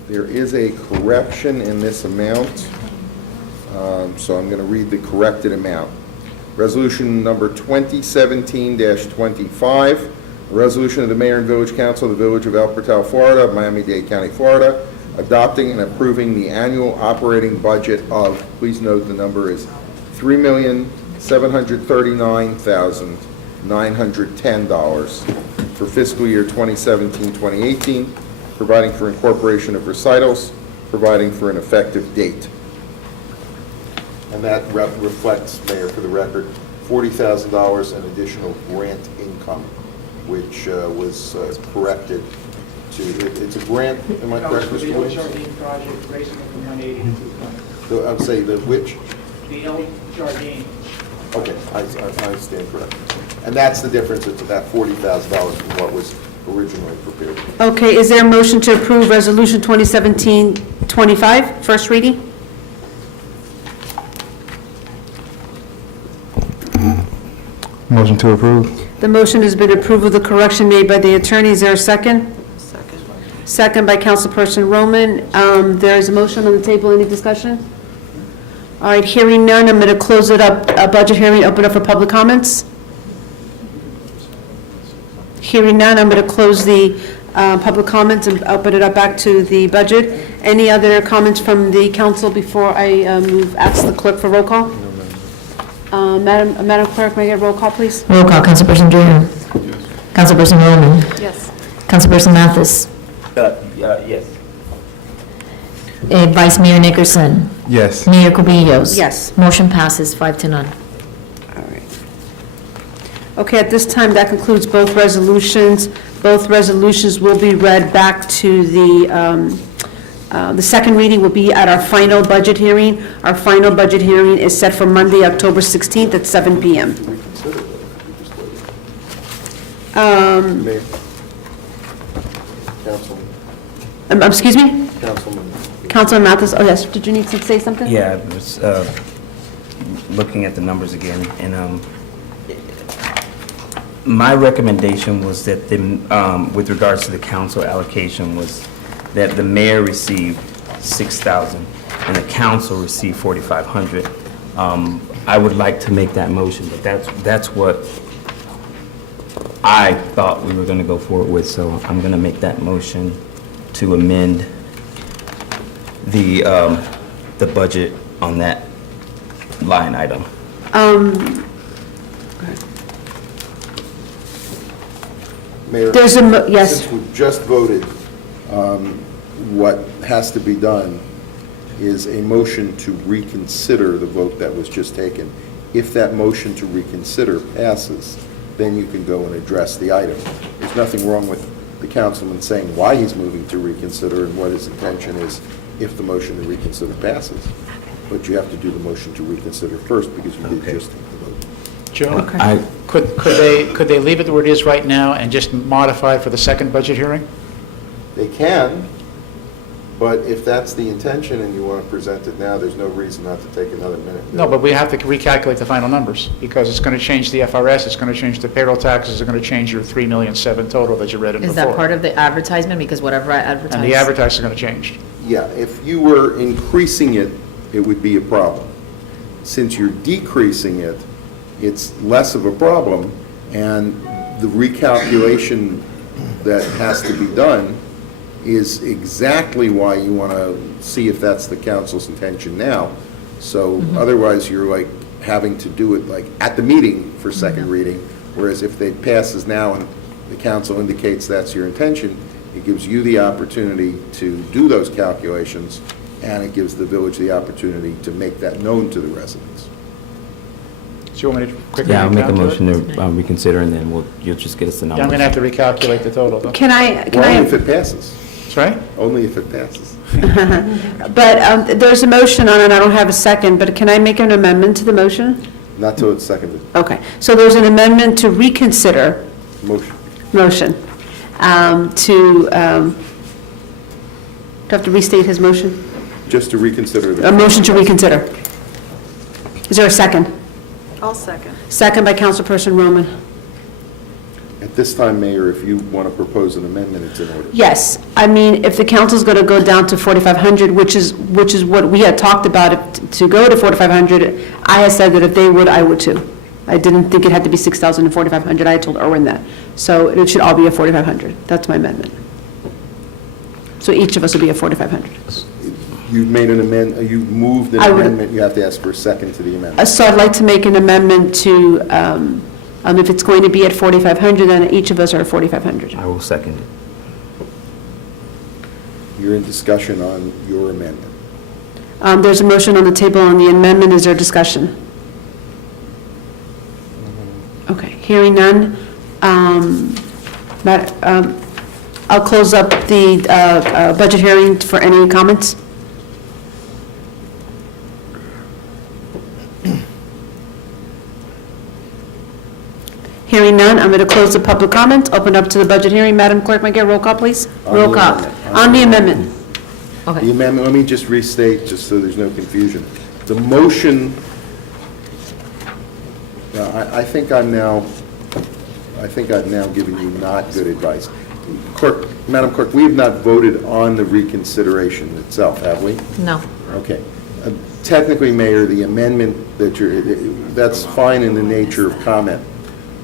there is a correction in this amount, so I'm going to read the corrected amount. Resolution number 2017-25, a resolution of the Mayor and Village Council of the Village of El Portal, Florida, of Miami-Dade County, Florida, adopting and approving the annual operating budget of, please note the number is $3,739,910 for fiscal year 2017-2018, providing for incorporation of recitals, providing for an effective date. And that reflects, Mayor, for the record, $40,000 in additional grant income, which was corrected to, it's a grant, am I correct, Mr. Williams? The El Jardine project, raising it from 180 to 220. I would say the which? The El Jardine. Okay, I stand corrected. And that's the difference, it's about $40,000 from what was originally prepared. Okay, is there a motion to approve Resolution 2017-25, first reading? Motion to approve. The motion has been approved with the correction made by the attorney. Is there a second? Second by Councilperson Roman. There is a motion on the table. Any discussion? All right, hearing none, I'm going to close it up, budget hearing, open up for public comments. Hearing none, I'm going to close the public comments and open it up back to the budget. Any other comments from the council before I ask the clerk for roll call? Madam Clerk, may I get a roll call, please? Roll call, Councilperson Dreher. Councilperson Roman. Yes. Councilperson Mathis. Yes. Vice Mayor Nickerson. Yes. Mayor Cubillos. Yes. Motion passes 5-0. All right. Okay, at this time, that concludes both resolutions. Both resolutions will be read back to the second reading will be at our final budget hearing. Our final budget hearing is set for Monday, October 16th at 7 p.m. Reconsider that, if you just waited. Mayor. Councilman. Excuse me? Councilman. Councilman Mathis, oh yes, did you need to say something? Yeah, I was looking at the numbers again, and my recommendation was that with regards to the council allocation was that the mayor received $6,000 and the council received $4,500. I would like to make that motion, but that's what I thought we were going to go forward with, so I'm going to make that motion to amend the budget on that line item. Mayor, There's a, yes. since we just voted, what has to be done is a motion to reconsider the vote that was just taken. If that motion to reconsider passes, then you can go and address the item. There's nothing wrong with the councilman saying why he's moving to reconsider and what his intention is if the motion to reconsider passes. But you have to do the motion to reconsider first because you did just take the vote. Joe, Okay. could they leave it where it is right now and just modify it for the second budget hearing? They can, but if that's the intention and you want to present it now, there's no reason not to take another minute. No, but we have to recalculate the final numbers, because it's going to change the FRS, it's going to change the payroll taxes, it's going to change your $3,000,007 total that you read in before. Is that part of the advertisement? Because whatever I advertise. And the advertising is going to change. Yeah, if you were increasing it, it would be a problem. Since you're decreasing it, it's less of a problem, and the recalculation that has to be done is exactly why you want to see if that's the council's intention now. So otherwise, you're like having to do it like at the meeting for second reading, whereas if it passes now and the council indicates that's your intention, it gives you the opportunity to do those calculations, and it gives the village the opportunity to make that known to the residents. So you want me to quickly Yeah, I'll make a recalculate? motion to reconsider, and then you'll just get us the Yeah, numbers. I'm going to have to recalculate the total, though. Can I? Only if it passes. That's right? Only if it passes. But there's a motion on it, I don't have a second, but can I make an amendment to the motion? Not till it's seconded. Okay, so there's an amendment to reconsider Motion. motion, have to restate his motion? Just to reconsider A the, motion to reconsider. Is there a second? I'll second. Second by Councilperson Roman. at this time, Mayor, if you want to propose an amendment, it's in order. Yes, I mean, if the council's going to go down to 4,500, which is what we had talked about, to go to 4,500, I had said that if they would, I would too. I didn't think it had to be 6,000 and 4,500, I had told Erwin that. So it should all be a 4,500, that's my amendment. So each of us will be a 4,500. You've made an amendment, you've moved an I would- amendment, you have to ask for a second to the amendment. So I'd like to make an amendment to, if it's going to be at 4,500, then each of us are 4,500. I will second it. You're in discussion on your amendment. There's a motion on the table on the amendment, is there discussion? Okay, hearing none. I'll close up the budget hearing for any comments. Hearing none, I'm going to close the public comment, open up to the budget hearing. Madam Clerk, may I get a roll call, please? On the Roll call. amendment. On the amendment. The amendment, let me just restate, just so there's no confusion. The motion, I think I've now given you not good advice. Clerk, Madam Clerk, we have not voted on the reconsideration itself, have we? No. Okay. Technically, Mayor, the amendment that's fine in the nature of comment,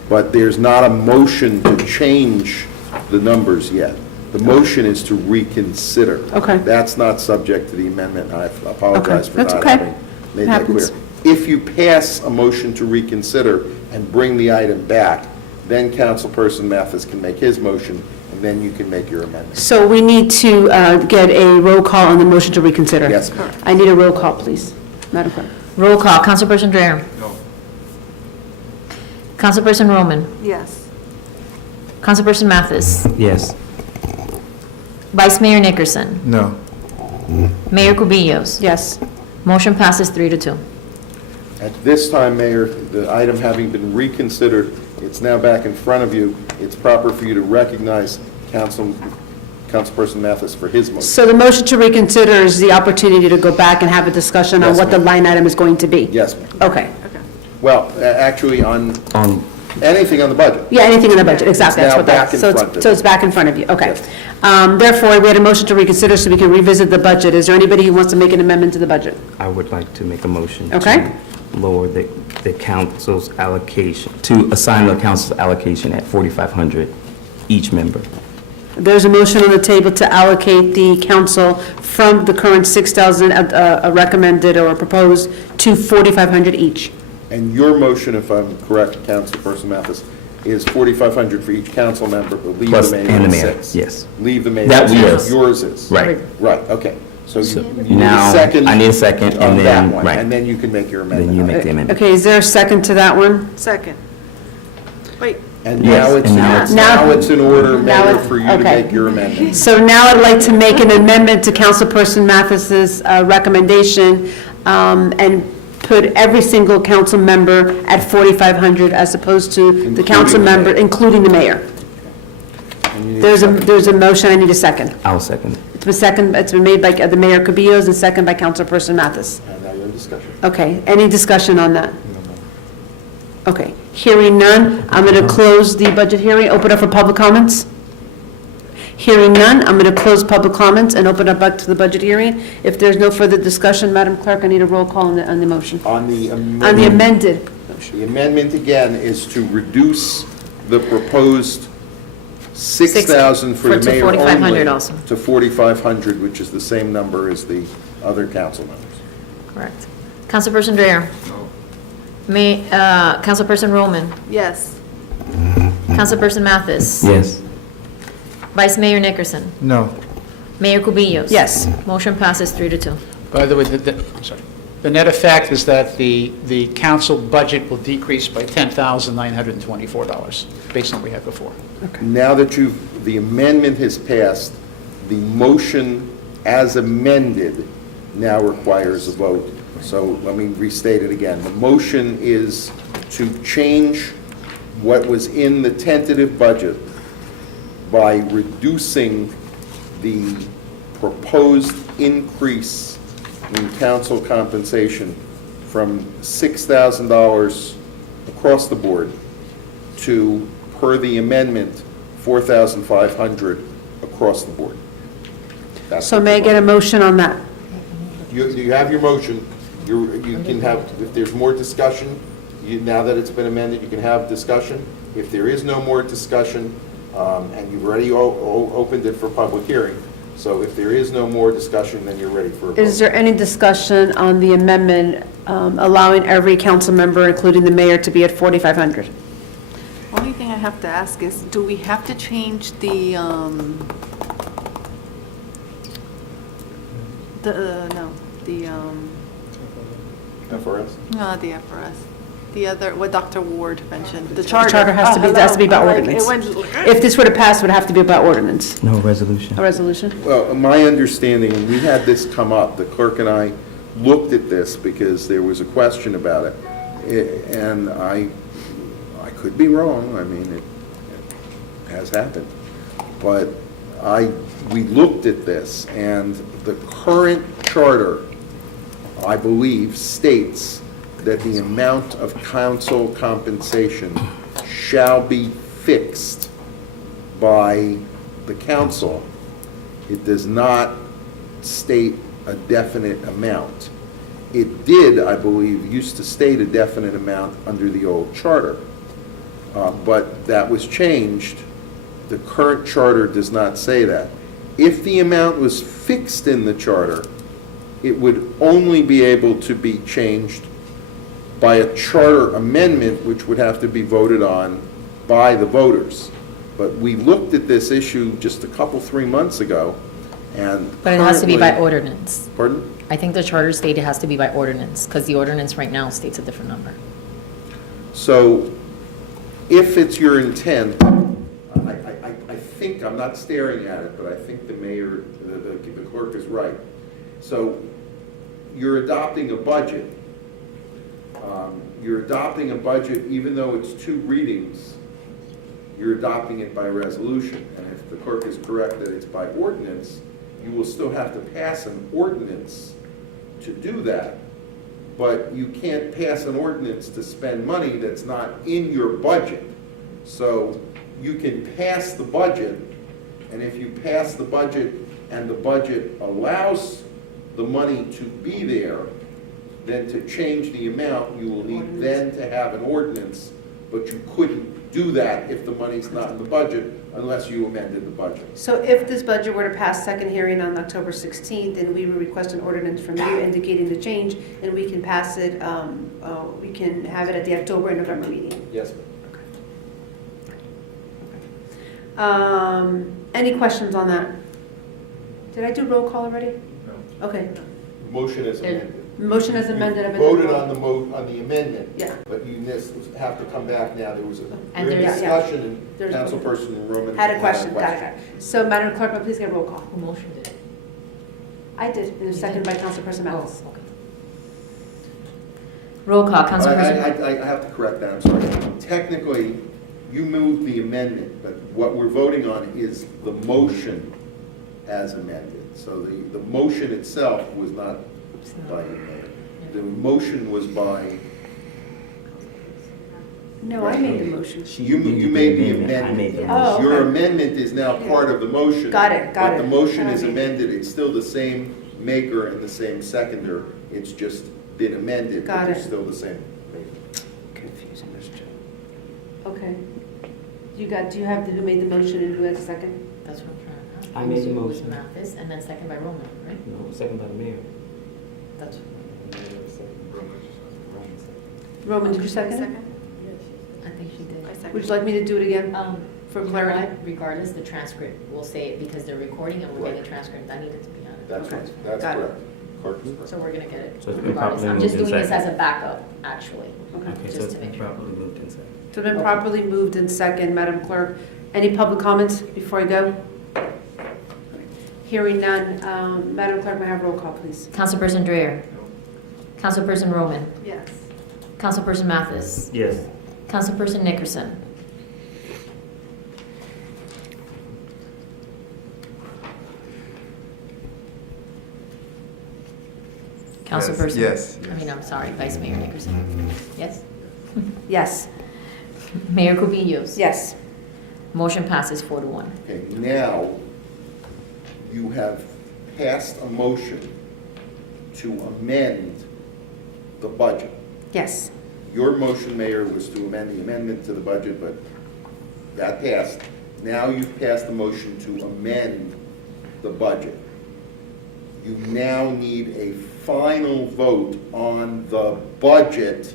but there's not a motion to change the numbers yet. The motion is to reconsider. Okay. That's not subject to the amendment. I apologize for That's not okay. having made that clear. Happens. If you pass a motion to reconsider and bring the item back, then Councilperson Mathis can make his motion, and then you can make your amendment. So we need to get a roll call on the motion to reconsider. Yes, ma'am. I need a roll call, please. Madam Clerk. Roll call, Councilperson Dreyer. No. Councilperson Roman. Yes. Councilperson Mathis. Yes. Vice Mayor Nickerson. No. Mayor Cubillos. Yes. Motion passes 3-2. At this time, Mayor, the item having been reconsidered, it's now back in front of you. It's proper for you to recognize Councilperson Mathis for his motion. So the motion to reconsider is the opportunity to go back and have a discussion on Yes, what the ma'am. line item is going to be? Yes, ma'am. Okay. Well, actually, on anything on the budget. Yeah, anything in the budget, exactly. It's That's now what back in so front of it's, so you. it's back in front of you, okay. Yes. Therefore, we had a motion to reconsider so we can revisit the budget. Is there anybody who wants to make an amendment to the budget? I would like to make a motion Okay. to lower the council's allocation, to assign the council's allocation at 4,500 each member. There's a motion on the table to allocate the council from the current 6,000 recommended or proposed to 4,500 each. And your motion, if I'm correct, Councilperson Mathis, is 4,500 for each council member, but leave Plus- the mayor and the at mayor, 6. yes. Leave the mayor That at we 6. is. Yours is. Right. Right, okay. So So you need a now, second. I need a second, and on that then- one, right. And then you can make your amendment. Then you on make it. the amendment. Okay, is there a second to that one? Second. Wait. And Yes, now it's, and now it's- now it's in order, Now Mayor, it's- for you to okay. make your amendment. So now I'd like to make an amendment to Councilperson Mathis's recommendation and put every single council member at 4,500 as opposed to the Including council the member, mayor. including the mayor. And you need There's a, second. there's a motion, I need a second. I'll second it. It's been made by the Mayor Cubillos and second by Councilperson Mathis. And now you're in discussion. Okay, any discussion on that? Okay, hearing none, I'm going to close the budget hearing, open up for public comments. Hearing none, I'm going to close public comments and open up back to the budget hearing. If there's no further discussion, Madam Clerk, I need a roll call on the motion. On the On the amended. The amendment, again, is to reduce the proposed 6,000 for the To mayor 4,500 only also. to 4,500, which is the same number as the other council members. Correct. Councilperson Dreyer. No. Councilperson Roman. Yes. Councilperson Mathis. Yes. Vice Mayor Nickerson. No. Mayor Cubillos. Yes. Motion passes 3-2. By the way, I'm sorry. The net effect is that the council budget will decrease by $10,924, based on what we had before. Now that the amendment has passed, the motion as amended now requires a vote. So let me restate it again. The motion is to change what was in the tentative budget by reducing the proposed increase in council compensation from $6,000 across the board to, per the amendment, $4,500 across the board. That's So what may I the get a vote- motion on that? You have your motion, you can have, if there's more discussion, now that it's been amended, you can have discussion. If there is no more discussion, and you've already opened it for public hearing, so if there is no more discussion, then you're ready for a vote. Is there any discussion on the amendment allowing every council member, including the mayor, to be at 4,500? Only thing I have to ask is, do we have to change the, FRS? no, the FRS, the other, what Dr. Ward mentioned, the The charter? charter has to be by Hello, ordinance. it went- If this were to pass, it would have to be by ordinance, No resolution. a resolution? Well, my understanding, and we had this come up, the clerk and I looked at this because there was a question about it, and I could be wrong, I mean, it has happened, but we looked at this, and the current charter, I believe, states that the amount of council compensation shall be fixed by the council. It does not state a definite amount. It did, I believe, used to state a definite amount under the old charter, but that was changed. The current charter does not say that. If the amount was fixed in the charter, it would only be able to be changed by a charter amendment, which would have to be voted on by the voters. But we looked at this issue just a couple, 3 months ago, and But it has to be by currently- ordinance. Pardon? I think the charter state it has to be by ordinance, because the ordinance right now states a different number. So if it's your intent, I think, I'm not staring at it, but I think the mayor, the clerk is right. So you're adopting a budget. You're adopting a budget, even though it's 2 readings, you're adopting it by resolution. And if the clerk is correct that it's by ordinance, you will still have to pass an ordinance to do that. But you can't pass an ordinance to spend money that's not in your budget. So you can pass the budget, and if you pass the budget and the budget allows the money to be there, then to change the amount, you will need then to have an ordinance, but you couldn't do that if the money's not in the budget unless you amended the budget. So if this budget were to pass second hearing on October 16th, then we would request an ordinance from you indicating the change, and we can pass it, we can have it at the October and November meeting. Yes, Any questions on that? Did I do roll call already? No. Okay. Motion is amended. Motion is amended. You voted on the amendment. Yeah. But you have to come back now. There was a And during there's- discussion, and There's- Councilperson Roman Had a question, got it. So Madam Clerk, please get a roll call. Who motioned it? I did, and a second by Councilperson Oh, Mathis. okay. Roll call, Councilperson. I have to correct that, I'm sorry. Technically, you moved the amendment, but what we're voting on is the motion as amended. So the motion itself was not by you, Mayor. The motion was by, No, I made the motion. you made the I made the amendment. Oh, Your okay. amendment is now part of the motion. Got it, got But it. the motion is Okay. amended, it's still the same maker and the same seconder, it's just been amended, Got but it's it. still the same. Confusing this job. Okay. Do you have, who made the motion and who has a second? That's what I'm trying to ask. I made the It was motion. Mathis, and then second by Roman, right? No, second by the mayor. That's. Roman, did you second it? I think she did. Would you like me to do it again? For You know clarity? what? Regardless, the transcript will say it because they're recording and we're getting a transcript. I need it to be on it. That's Okay. right, that's Got it. correct. Clerk is correct. So we're gonna get it So it's been regardless. properly I'm just moved doing and this as a seconded. backup, actually. Okay, so Just it's to been make sure. properly moved and seconded. So it's been properly moved in second, Madam Clerk. Any public comments before I go? Hearing none, Madam Clerk, may I have roll call, please? Councilperson Dreyer. Councilperson Roman. Yes. Councilperson Mathis. Yes. Councilperson Nickerson. Councilperson? Yes. I mean, I'm sorry, Vice Mayor Nickerson. Yes? Yes. Mayor Cubillos? Yes. Motion passes 4-1. Okay, now, you have passed a motion to amend the budget. Yes. Your motion, Mayor, was to amend the amendment to the budget, but that passed. Now you've passed the motion to amend the budget. You now need a final vote on the budget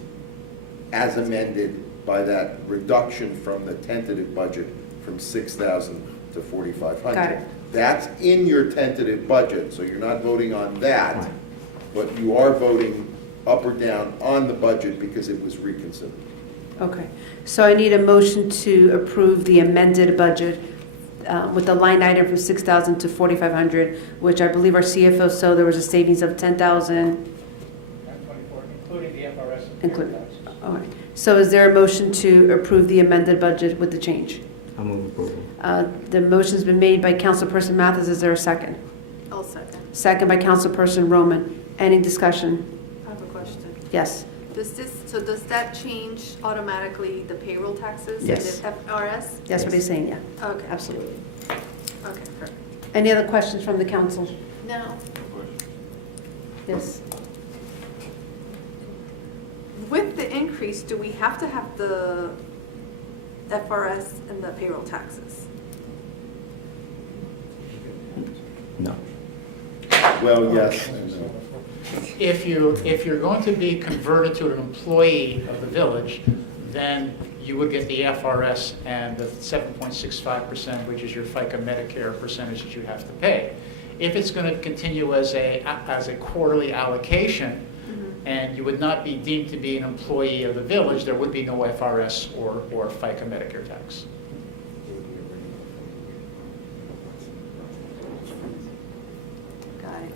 as amended by that reduction from the tentative budget from 6,000 to 4,500. Got it. That's in your tentative budget, so you're not voting on that, but you are voting up or down on the budget because it was reconsidered. Okay. So I need a motion to approve the amended budget with the line item from 6,000 to 4,500, which I believe our CFO, so there was a savings of 10,000. Including the FRS. All right. So is there a motion to approve the amended budget with the change? I move approval. The motion's been made by Councilperson Mathis. Is there a second? I'll second. Second by Councilperson Roman. Any discussion? I have a question. Yes. Does that change automatically the payroll taxes? Yes. And the FRS? That's what he's saying, yeah. Okay. Absolutely. Okay, perfect. Any other questions from the council? Now, Yes. with the increase, do we have to have the FRS and the payroll taxes? No. Well, yes and no. If you're going to be converted to an employee of the village, then you would get the FRS and the 7.65%, which is your FICA Medicare percentage that you have to pay. If it's going to continue as a quarterly allocation, and you would not be deemed to be an employee of the village, there would be no FRS or FICA Medicare tax. Got it.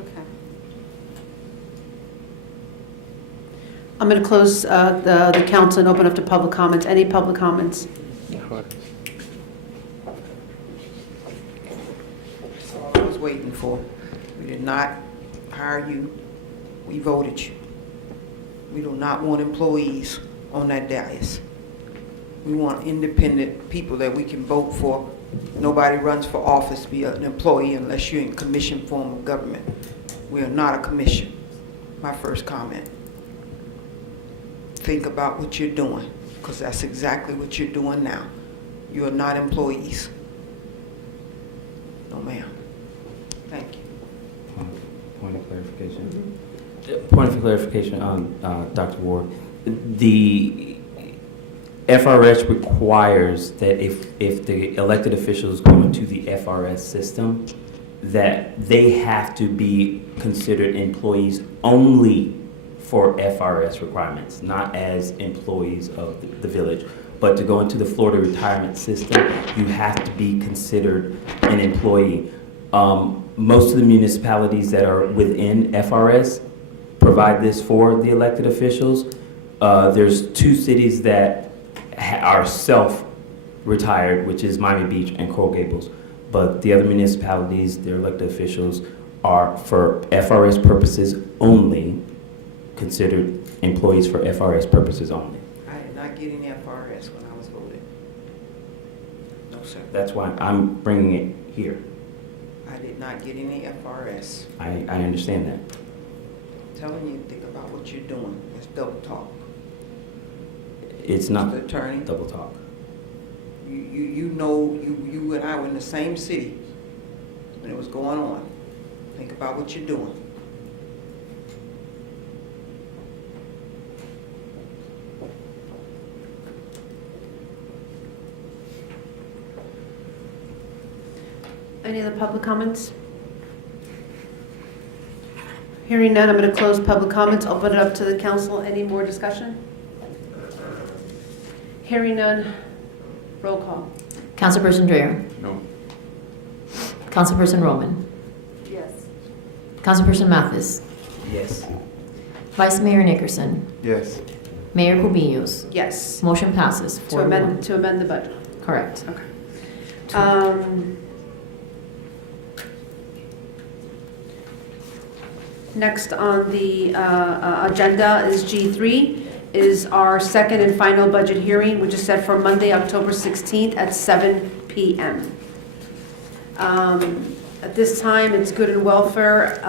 Okay. I'm going to close the council and open up to public comments. Any public comments? That's all I was waiting for. We did not hire you, we voted you. We do not want employees on that dais. We want independent people that we can vote for. Nobody runs for office to be an employee unless you're in commission form of government. We are not a commission. My first comment. Think about what you're doing, because that's exactly what you're doing now. You are not employees. No, ma'am. Thank you. Point of clarification. Point of clarification on Dr. Ward. The FRS requires that if the elected officials go into the FRS system, that they have to be considered employees only for FRS requirements, not as employees of the village. But to go into the Florida retirement system, you have to be considered an employee. Most of the municipalities that are within FRS provide this for the elected officials. There's 2 cities that are self-retired, which is Miami Beach and Coral Gables. But the other municipalities, their elected officials are, for FRS purposes only, considered employees for FRS purposes only. I did not get any FRS when I was voted. No, sir. That's why I'm bringing it here. I did not get any FRS. I understand that. I'm telling you, think about what you're doing. It's double talk. It's not Mr. Attorney, double talk. you know, you and I were in the same city when it was going on. Think about what you're doing. Any other public comments? Hearing none, I'm going to close public comments. Open it up to the council. Any more discussion? Hearing none, roll call. Councilperson Dreyer? No. Councilperson Roman? Yes. Councilperson Mathis? Yes. Vice Mayor Nickerson? Yes. Mayor Cubillos? Yes. Motion passes To 4-1. amend the budget. Correct. Next on the agenda is G3, is our second and final budget hearing, which is set for Monday, October 16th at 7 p.m. At this time, it's good and welfare.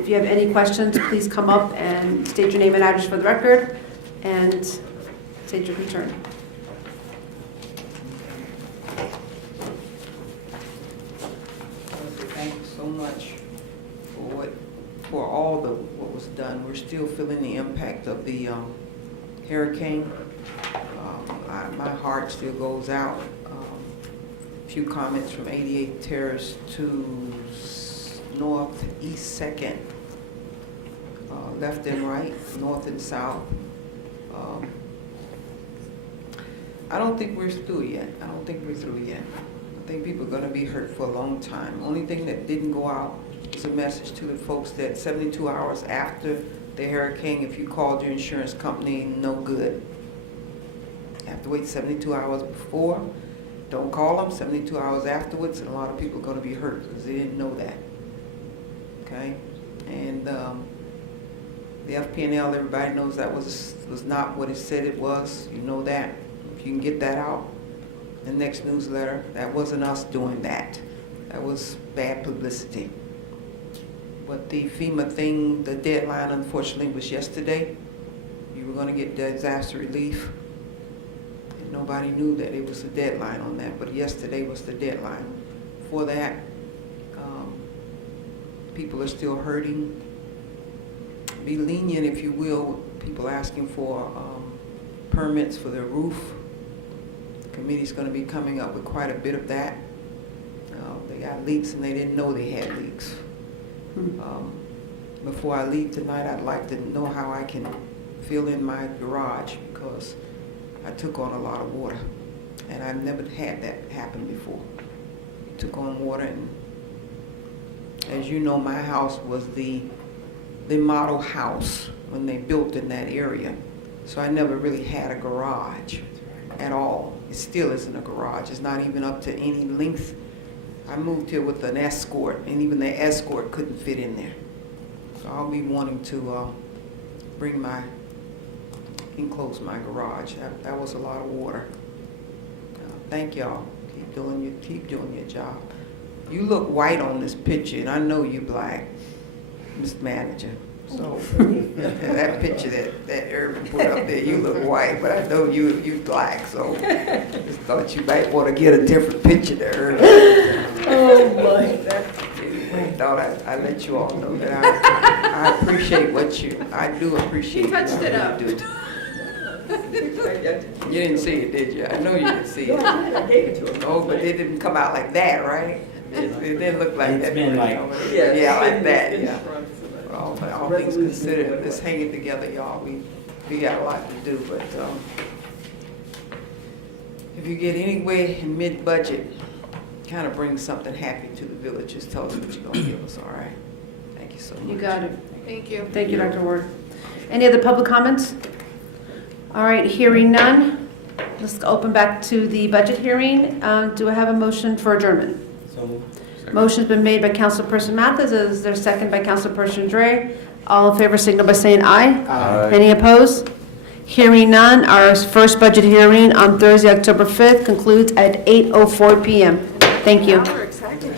If you have any questions, please come up and state your name and address for the record, and state your concern. Thank you so much for all what was done. We're still feeling the impact of the hurricane. My heart still goes out. A few comments from 88 Terrace to Northeast 2nd, left and right, north and south. I don't think we're through yet. I think people are going to be hurt for a long time. Only thing that didn't go out is a message to the folks that 72 hours after the hurricane, if you called your insurance company, no good. You have to wait 72 hours before. Don't call them 72 hours afterwards, and a lot of people are going to be hurt because they didn't know that. Okay? And the FP&L, everybody knows that was not what it said it was. You know that. If you can get that out, the next newsletter, that wasn't us doing that. That was bad publicity. But the FEMA thing, the deadline unfortunately was yesterday. You were going to get disaster relief. And nobody knew that it was a deadline on that, but yesterday was the deadline for that. People are still hurting. Be lenient, if you will, people asking for permits for their roof. The committee's going to be coming up with quite a bit of that. They got leaks and they didn't know they had leaks. Before I leave tonight, I'd like to know how I can fill in my garage because I took on a lot of water and I've never had that happen before. Took on water, and as you know, my house was the model house when they built in that area. So I never really had a garage at all. It still isn't a garage. It's not even up to any length. I moved here with an Escort, and even the Escort couldn't fit in there. So I'll be wanting to enclose my garage. That was a lot of water. Thank y'all. Keep doing your job. You look white on this picture, and I know you black, Mr. Manager. So that picture that Irvin put up there, you look white, but I know you black. So just thought you might want to get a different picture there, Irvin. Oh boy. I thought I'd let you all know that I appreciate I do appreciate. He touched it up. You didn't see it, did you? I know you didn't see it. I gave it to him. Oh, but it didn't come out like that, right? It didn't look like that. It's been like. Yeah, like that, yeah. All things considered, let's hang it together, y'all. We got a lot to do, but if you get anywhere in mid-budget, kind of bring something happy to the village. Just tell us what you're going to give us, all right? Thank you so much. You got it. Thank you. Thank you, Dr. Ward. Any other public comments? All right, hearing none. Let's open back to the budget hearing. Do I have a motion for adjournment? So Motion's been made by Councilperson Mathis. Is there a second by Councilperson Dre? All in favor signal by saying aye. Aye. Any opposed? Hearing none, our first budget hearing on Thursday, October 5th concludes at 8:04 p.m. Thank you. Now we're excited.